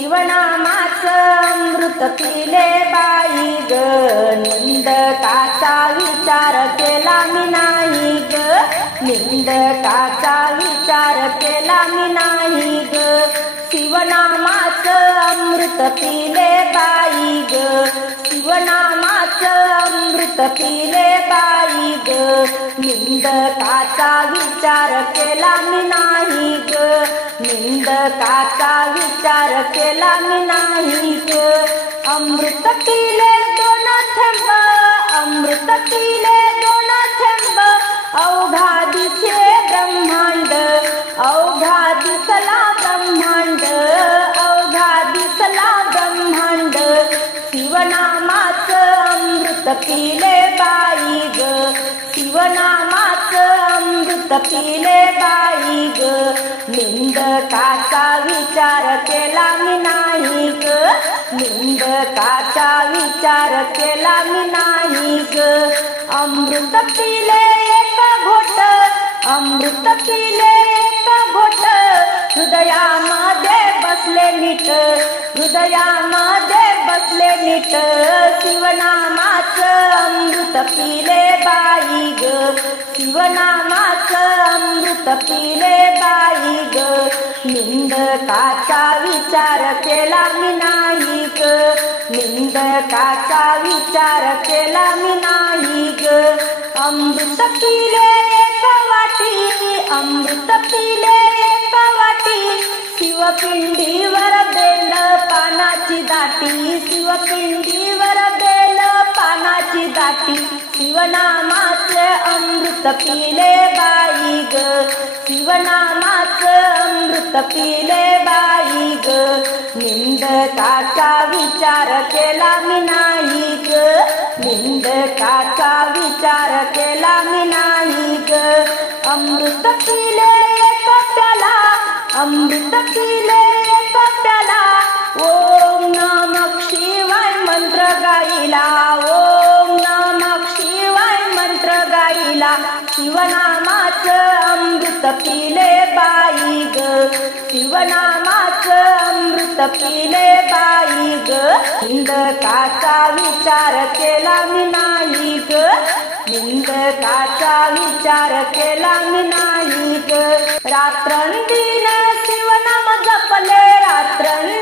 शिवनामाच मृत पिले बाई ग. निंदकाचा विचार केला मी नाही ग. निंदकाचा विचार केला मी नाही ग. शिवनामाच अमृत पिले बाई ग. शिवनामाच अमृत पिले बाई ग. निंदकाचा विचार केला मी नाही ग. निंदकाचा विचार केला मी नाही ग अमृत पिले दोन थंब. अमृत पिले दोन थंब. अवघा दिसे ब्रह्मांड. अवघा दिसला ब्रह्मांड. अवघा दिसला ब्रह्मांड. शिवनामाच अमृत पिले बाई ग. शिवनामाच अमृत पिले बाई ग. निंदकाचा विचार केला मी नाही ग. निंदकाचा विचार केला मी नाही ग. अमृत पिले एक घोट अमृत पिले एक घोट. हृदयामध्ये बसले नीट हृदयामध्ये बसले नीट. शिवनामाच अमृत पिले बाई ग शिवनामाच अमृत पिले बाई ग निंदकाचा विचार केला मी नाही ग निंदकाचा विचार केला मी नाही ग अमृत पिले एक वाटी अमृत पिले एक वाटी शिवपिंडीवर बेल पानाची दाटी शिवपिंडीवर देल पानाची दाटी शिवनामाचे अमृत पिले बाई ग. शिवनामाचे अमृत पिले बाई ग. निंदकाचा विचार केला मी नाही ग. निंदकाचा विचार केला मी नाही ग. अमृत पिले कट्याला अमृत पिले शिवनामाच अमृत पिले बाई ग. शिवनामाच अमृत पिले बाई ग. निंदकाचा विचार केला मी नाही ग. निंदकाचा विचार केला मी नाही ग. रात्रंदिन शिवनाम जपले रात्रंदिन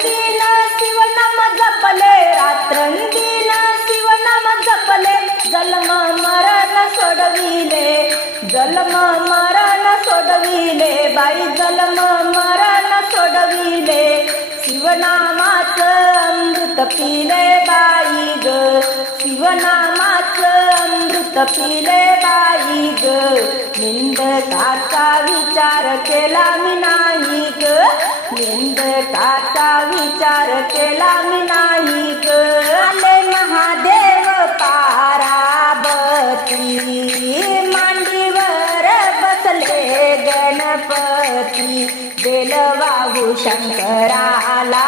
शिवनामाच अमृत पिले बाई ग. शिवनामाच अमृत पिले बाई ग. निंदकाचा विचार केला मी नाही ग. निंदकाचा विचार केला मी नाही ग. वाहू शंकराला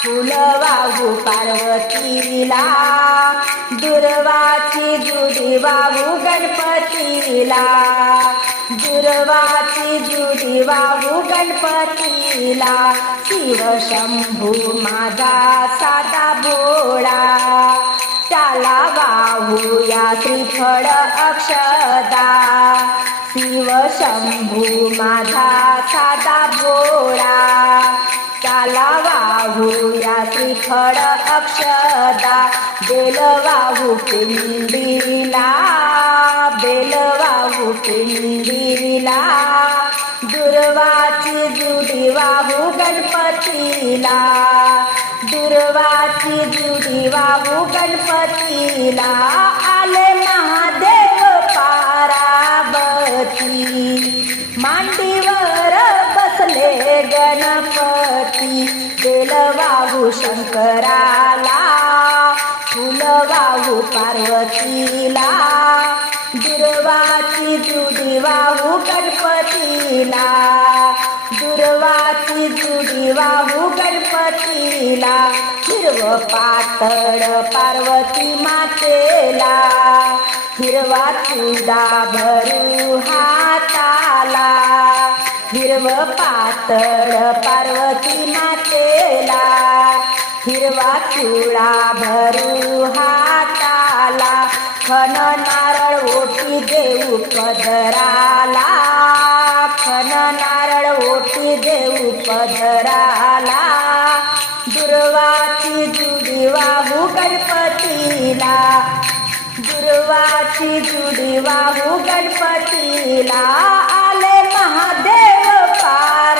फुल वाहू पार्वतीला दुर्वाची जुडी वाहू गणपतीला दुर्वाची जुडी वाहू गणपतीला शिव शंभू माझा साधा भोळा त्याला वाहूया श्रीफळ अक्षदा. शिव शंभू माझा साधा भोळा चाला वाहूया श्रीफळ अक्षदा. बेल वाहू पिंडीला बेल वाहू पिंडीला दुर्वाची जुडी वाहू गणपतीला. दुर्वाची जुडी वाहू गणपतीला. आले नाही मांडीवर बसले गणपती. बेल वाहू शंकराला फुल वाहू पार्वतीला. दुर्वाची जुडी वाहू गणपतीला. दुर्वाची जुडी वाहू गणपतीला. हिरव पातळ पार्वती मातेला. हिरवा चुडा भरू हाताला. हिरव पातळ पार्वती मातेला. हिरवा चुडा भरू हाताला. खन नारळ ओटी देऊ पदराला. खन नारळ ओटी देऊ पदराला. दुर्वाची जुडी वाहू गणपतीला. दुर्वाची जुडी वाहू हो गणपतीला आले महादेव पाराबती.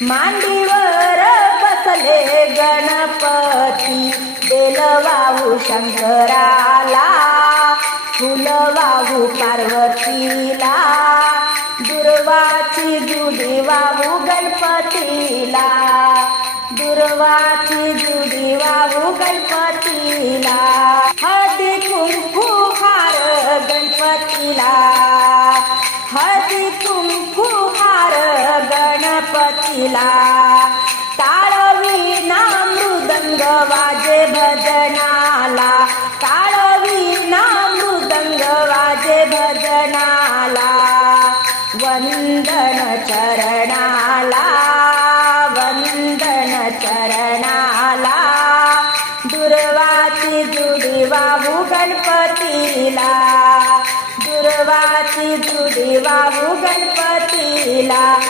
मांडीवर बसले गणपती बेल वाहू शंकराला फुल वाहू पार्वतीला. दुर्वाची जुडी वाहू हो गणपतीला दुर्वाची जुडी वाहू हो गणपतीला. कुंकू हार गणपतीला. हळदी कुंकू हार गणपतीला. टाळवीना मृदंग वाजे भजना गणपतीला.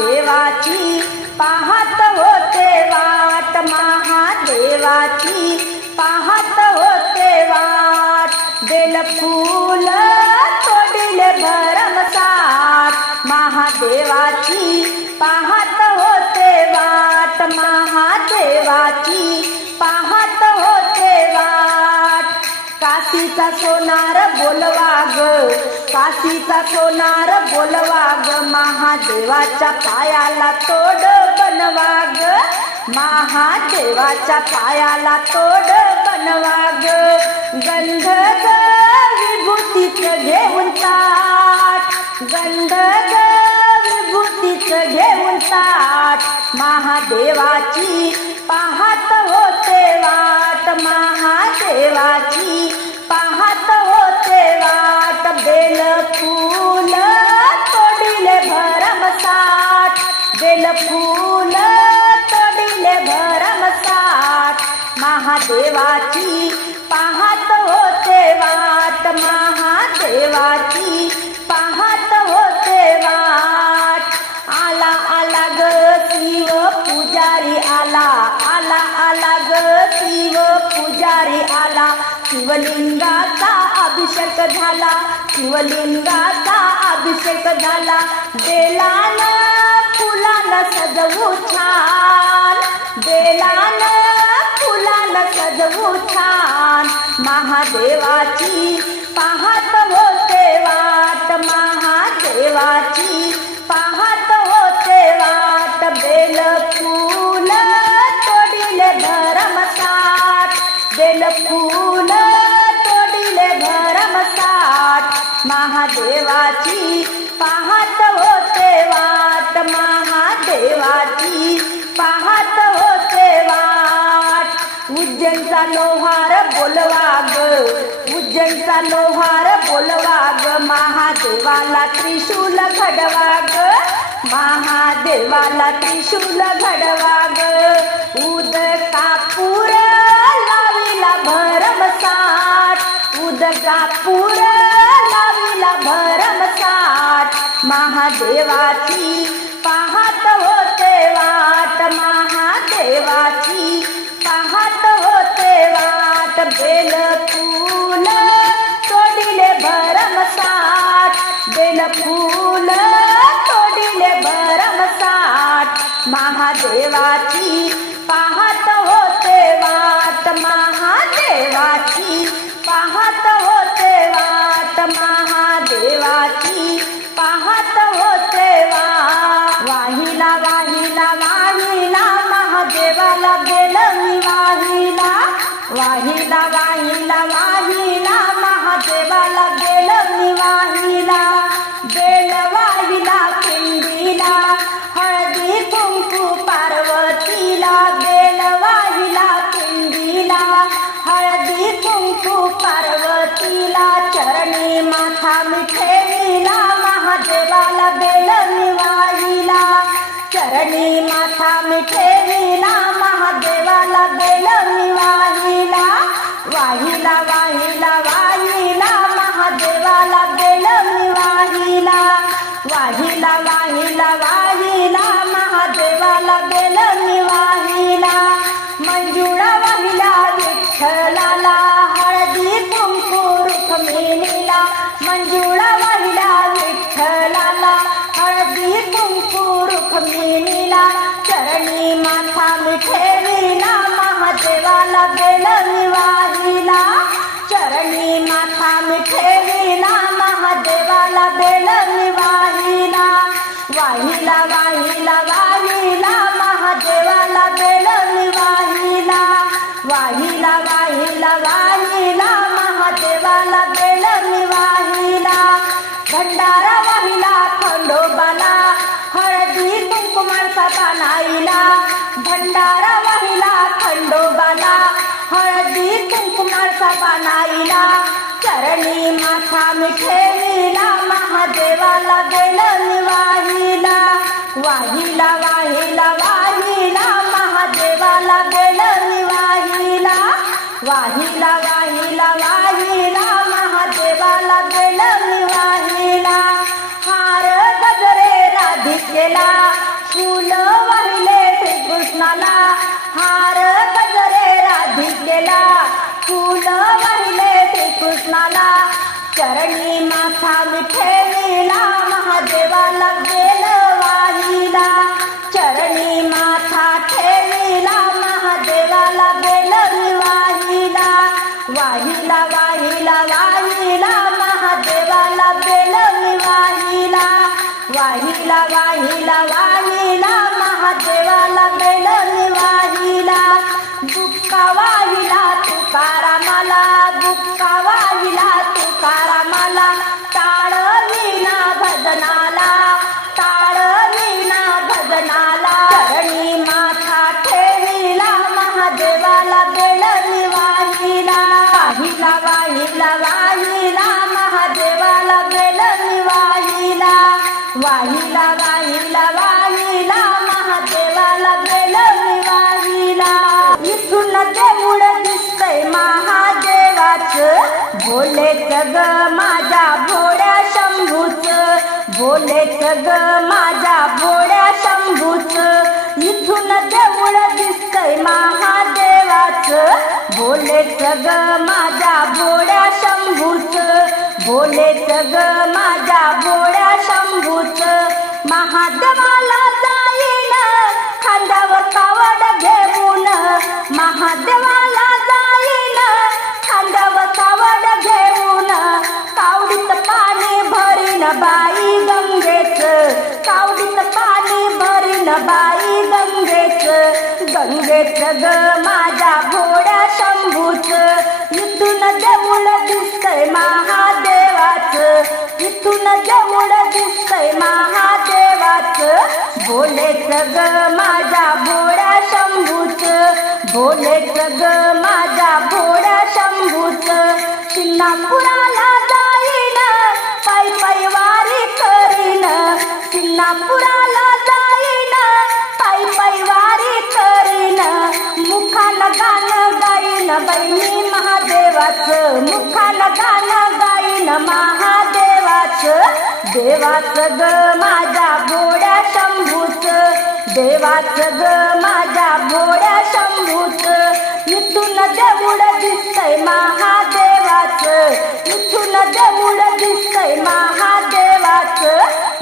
देवाची पाहत होते वाट मा काशीचा सोनार बोलवाग महादेवाच्या पायाला तोड बनवाग. महादेवाच्या पायाला तोड बनवाग. गंध विभूतीच घेऊन ताट गंध विभूतीच घेऊन ताट महादेवाची पाहत होते वाट. महादेवाची पाहत बेल फूल तोडिले भरमसाठ. बेल फूल तोडिले भरमसाठ. महादेवाची पाहत होते वाट. महादेवाची पाहत होते वाट. आला आला ग शिव पुजारी आला. आला आला ग शिव पुजारी आला. शिवलिंगा अभिषेक झाला शिवलिंगाचा अभिषेक झाला. बेलान फुलान सजवू छान. बेलान फुलान सजवू छान. महादेवाची पाहत होते वाट महादेवाची पाहत होते वाट. बेल महादेवाची पाहत होते वाट महादेवाची पाहत होते वाट. उज्जैनचा लोहार बोलवाग उज्जैनचा लोहार बोलवाग महादेवाला त्रिशूल घडवाग महादेवाला त्रिशूल घडवाग. उद कापूर लाविला भरमसाट उद कापूर भरमसाठ महादेवाची पाहत होते वाट महादेवाची पाहत होते वाट बेल फूल तोडिले भरमसाठ बेल फूल तोडिले भरमसाठ महादेवाची पाहत सभा नाईला चरणी माथा मिठेला महादेवाला गेल वाहिला वाहिला वाहिला वाहिला महादेवाला गेल वाहिला वाहिला बोले सग माझ्या गोड्या शंभूच. महादेवाला जाईन. खांद्यावर कावड घेऊन. महादेवाला जाईन. खांद्यावर कावड घेऊन. कावडीत पाणी भरीन बाई गंगेच. कावडीत पाणी भरीन बाई गंगेच. गंगेच ग भोलेच ग माझा भोळा शंभूच. भोलेच ग माझा भोळा शंभूच. शिल्लापुराला जाईन पाय पैवारी करीन. शिल्लापुराला जाईन पाय पैवारी करीन. मुखाला गाणं गाईन बहिणी महादेवाचं. मुखाला गाणं गाईन महादेवाचं. देवाचं ग माझा भोळा देवाच ग माझ्या भोळ्या शंभूच. इथून देऊळ दिसतय महादेवाच. इथून देऊळ दिसतय महादेवाच.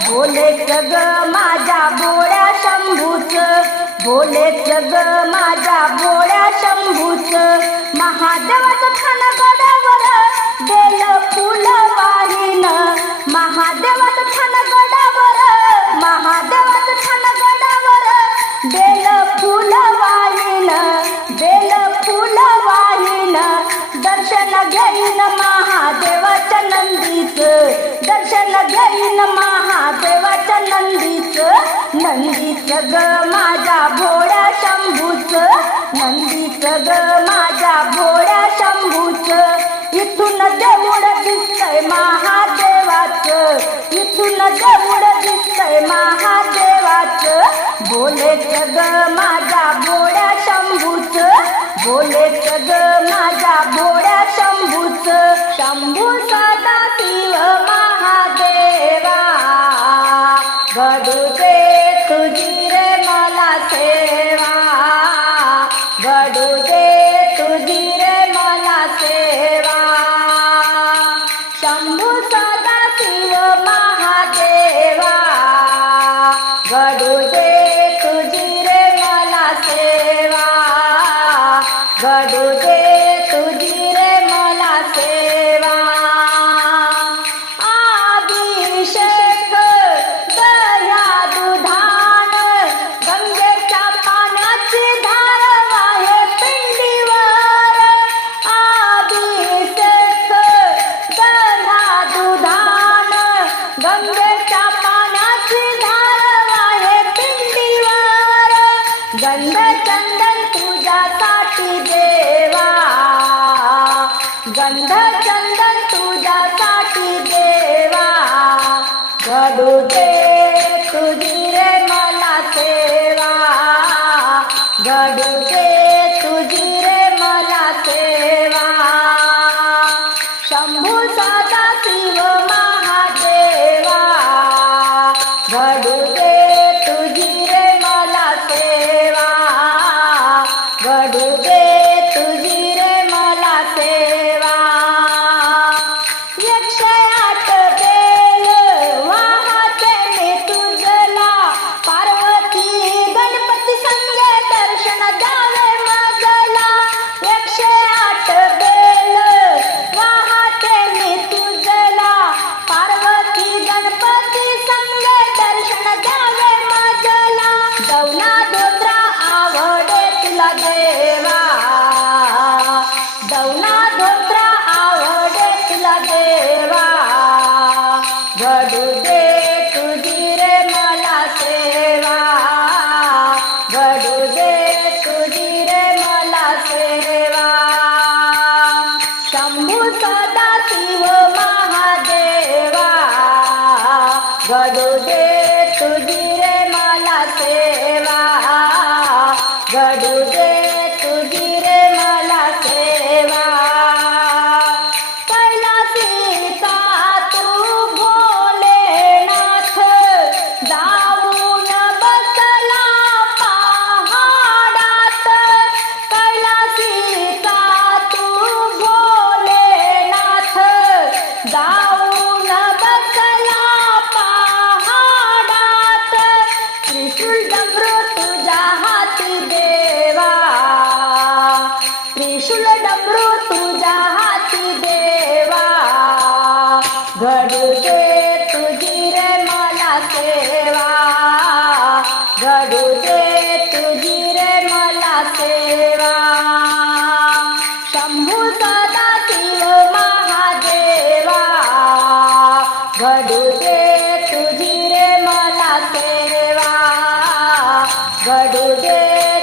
भोलेच ग माझ्या भोळ्या शंभूच. भोलेच ग माझ्या भोळ्या शंभूच. महादेवाचं खान गडावर गेलं फुल वाहिन महादेवाचं खान गडा नंदीच. दर्शन घेईन महादेवाच्या नंदीच. नंदीच ग माझ्या भोळ्या शंभूच. नंदीच ग माझ्या भोळ्या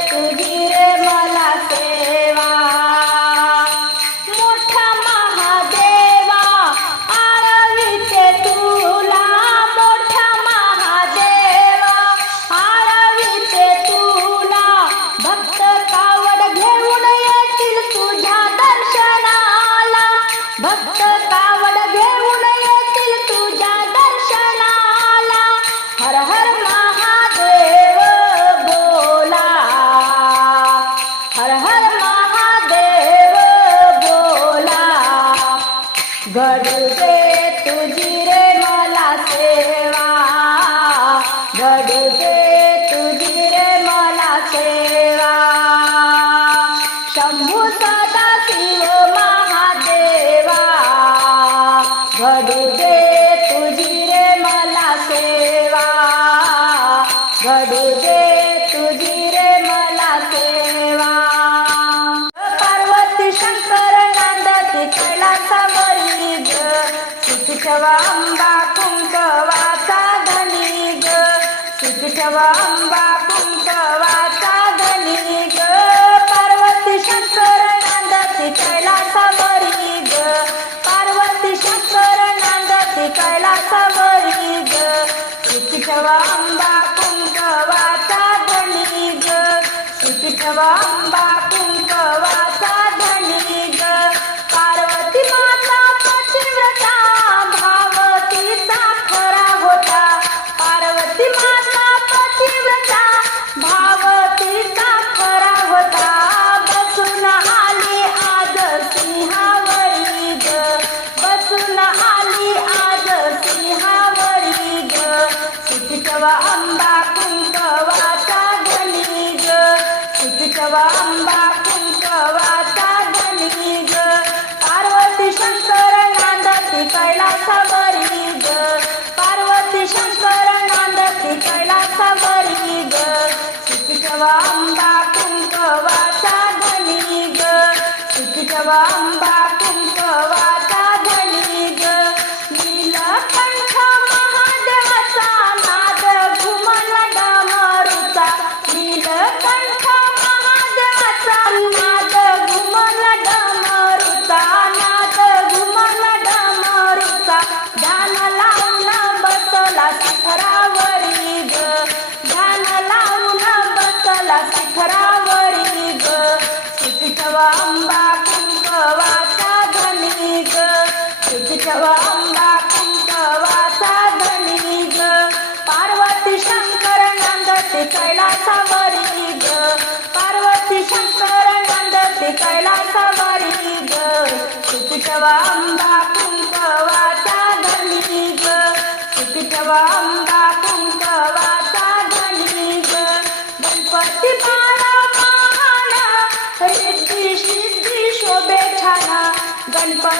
तुझे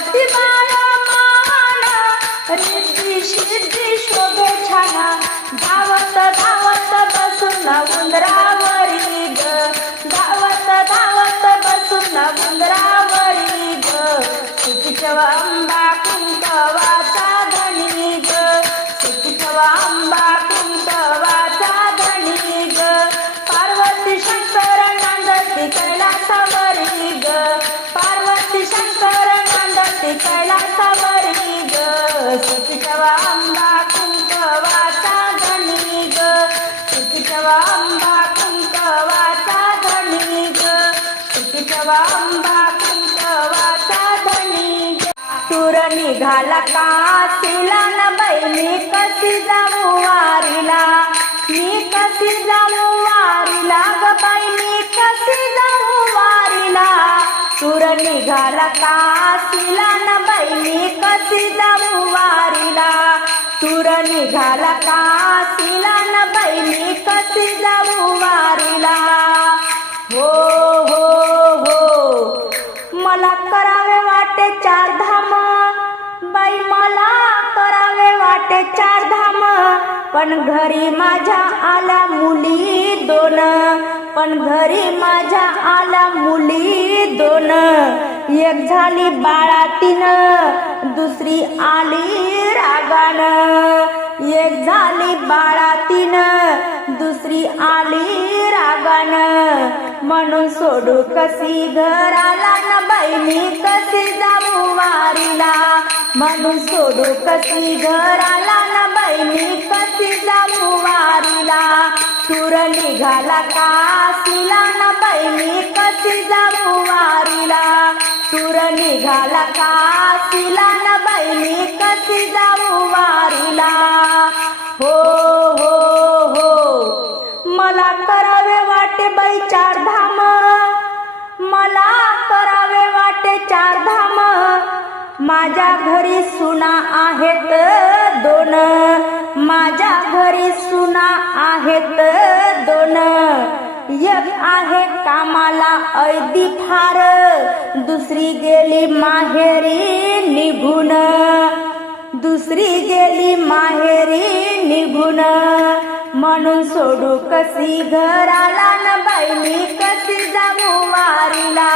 गणपती बाळा महाना रिद्धी सिद्धी शोभे छाना धावत धावत बसून उंदरा काशीला न बाई मी कशी जाऊ वारीला? मी कशी जाऊ वारीला? ग बाई मी कशी जाऊ वारीला? तूर निघाला काशीला न बाई मी कशी जाऊ वारीला? तूर निघाला काशीला न बाई मी कशी जाऊ वारीला? हो हो हो. मला करावे वाटे चार धाम ते वाटे चार धाम. पण घरी माझ्या आल्या मुली दोन. पण घरी माझ्या आल्या मुली दोन. एक झाली बाळातीन दुसरी आली रागान. एक झाली बाळातीन दुसरी आली रागान. म्हणून सोडू कशी घराला न बाई मी कशी जाऊ वारीला? म्हणून सोडू कशी घराला न बाई मी कशी जाऊ वारीला? तूर निघाला काशीला न बाई मी कशी जाऊ वारीला? तूर निघाला काशीला न बाई मी कशी जाऊ वारीला? हो हो हो मला करावे वाटे चार धाम. मला करावे वाटे चार धाम. माझ्या घरी सुना आहेत दोन. माझ्या घरी सुना आहेत दोन. एक आहे कामाला ऐदी फार दुसरी गेली माहेरी निघून. दुसरी गेली माहेरी निघून. म्हणून सोडू कशी घराला न बाई कशी जाऊ वारीला?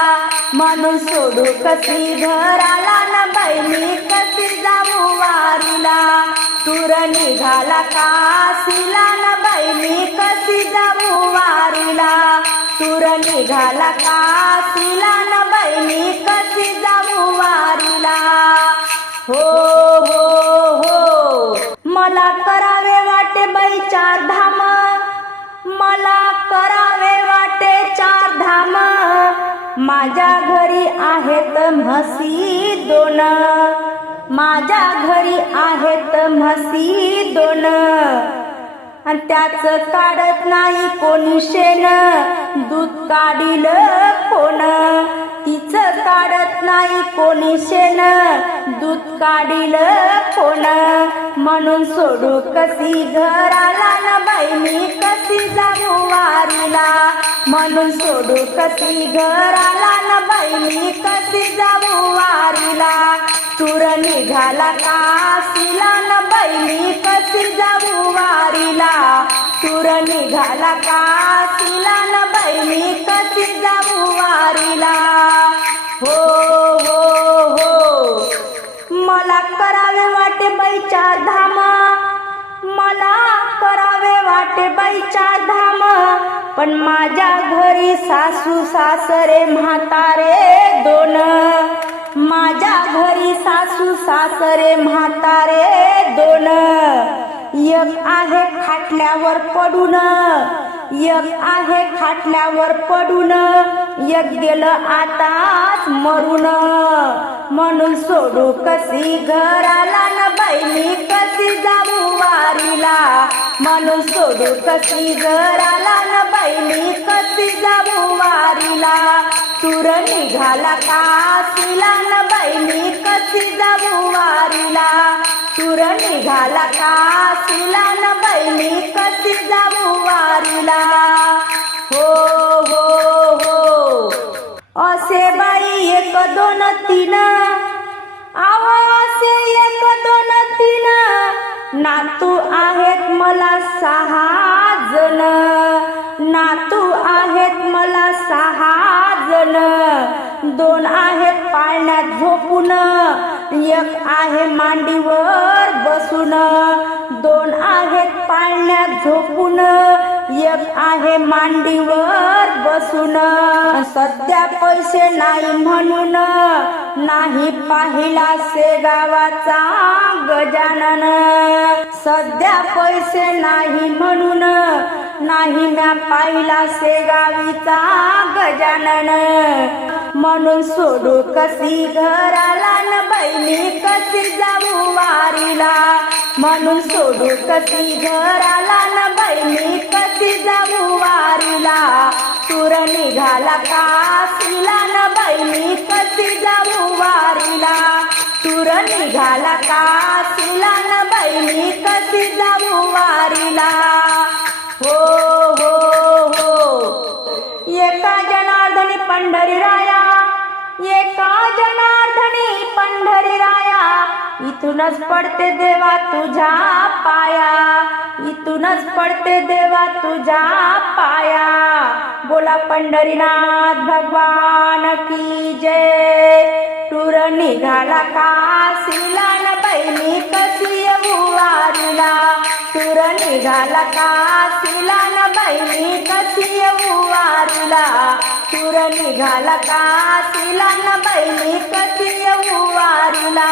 म्हणून सोडू कशी घराला न बाई कशी जाऊ वारीला? तुर निघाला काशीला न बाईनी कशी जाऊ वारीला? तुर निघाला काशीला न बहिणी कशी जाऊ वारीला? हो हो मला करावे वाटे बाई चार धाम. मला करावे वाटे चार धाम. माझ्या घरी आहेत म्हशी दोन. माझ्या घरी आहेत म्हशी दोन. आणि त्याच काढत नाही कोणी शेण. दूध काढील कोण. तिचं काढत नाही कोणी शेण. दूध काढील कोण? म्हणून सोडू कशी घराला न बाई मी कशी जाऊ वारीला? म्हणून सोडू कशी घराला न बाई मी कशी जाऊ वारीला? तुर निघाला काशीला न बाई मी कशी जाऊ वारीला? तुर निघाला काशीला न बाई मी कशी जाऊ वारीला? हो हो हो. मला करावे वाटे बाई चार धाम. मला करावे वाटे बाई चार धाम. पण माझ्या घरी सासू सासरे म्हातारे दोन. माझ्या घरी सासू सासरे म्हातारे दोन. एक आहे खाटल्यावर पडून एक आहे खाटल्यावर पडून. एक गेलं आताच मरून. म्हणून सोडू कशी घराला न बाई मी कशी जाऊ वारीला? म्हणून सोडू कशी घराला न बाई मी कशी जाऊ वारीला? तुर निघाला काशीला न बाई मी कशी जाऊ वारीला? तुर निघाला काशीला न बाई मी कशी जाऊ वारीला? हो हो. दोन तीन आहो असे एक दोन तीन नातू आहेत मला सहा जण. नातू आहेत मला सहा जण. दोन आहेत पाळण्यात झोपून. एक आहे मांडीवर बसून. दोन आहेत पाळण्यात झोपून. एक आहे मांडीवर बसून. सध्या पैसे नाही म्हणून नाही पाहिला से गावाचा गजानन. सध्या पैसे नाही म्हणून नाही म्या पाहिला से गावीचा गजानन. म्हणून सोडू कशी घराला न बैली कशी जाऊ वारीला. म्हणून सोडू कशी घराला न बैली निघाला काशीला न बैली कशी जाऊ वारीला? तुर निघाला काशीला न बैली कशी जाऊ वारीला? हो हो हो. एका जनार्दनी पंढरी राया एका जनार्दनी पंढरी राया इथूनच पडते देवा तुझ्या पाया. इथूनच पडते देवा तुझ्या पाया. बोला पंढरीनाथ भगवान की जय. टूर निघाला काशीला न बहिणी कशी येऊ वारीला? टूर निघाला काशीला न बहिणी कशी येऊ वारीला? टूर निघाला काशीला न बहिणी कशी येऊ वारीला?